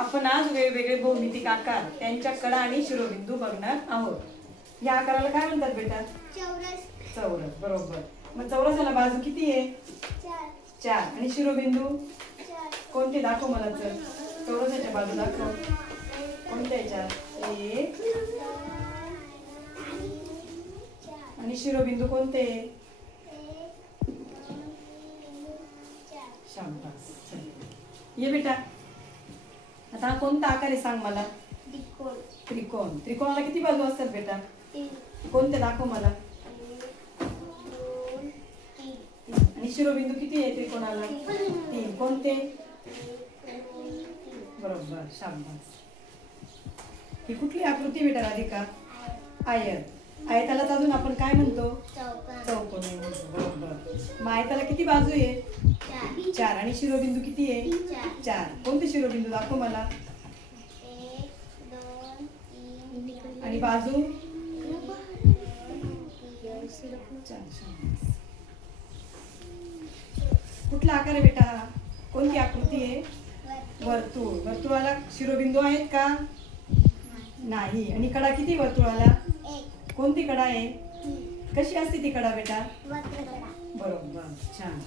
आपण आज वेगवेगळे भौमितिक आकार, त्यांच्या कडा आणि शिरोबिंदू बघणार आहोत। या आकाराला काय म्हणतात बेटा? चौरस। चौरस, बरोबर। मग चौरसाला बाजू किती आहे? 4 आणि शिरोबिंदू कोणते दाखव मला? चल चौरसाच्या बाजू दाखव। कोणत्या? 4 1 आणि शिरोबिंदू कोणते? शाबास, ये बेटा। आता हा कोणता आकार आहे सांग मला? त्रिकोण। त्रिकोण। त्रिकोणाला किती बाजू असतात बेटा? 3 कोणते दाखव मला? 1 2 3 आणि शिरोबिंदू किती आहे त्रिकोणाला? 3 कोणते? बरोबर, शाबास। ही कुठली आकृती बेटा राधिका? आयत। आयतालाच अजून आपण काय म्हणतो? चौकोन म्हणतो, बरोबर। मग आयताला किती बाजू आहे? 4 आणि शिरोबिंदू किती आहे? 4 कोणते शिरोबिंदू दाखव मला? 1 2 3 आणि बाजू? 4 कुठला आकार आहे बेटा? कोणती आकृती आहे? वर्तुळ। वर्तुळाला शिरोबिंदू आहेत का? नाही। आणि कडा किती वर्तुळाला? 1 कोणती कडा आहे? कशी असते ती कडा बेटा? वक्रकडा। बरोबर, छान।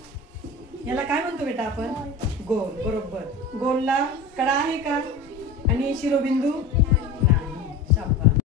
याला काय म्हणतो बेटा आपण? गोल, बरोबर। गोलला कडा आहे का? आणि शिरोबिंदू?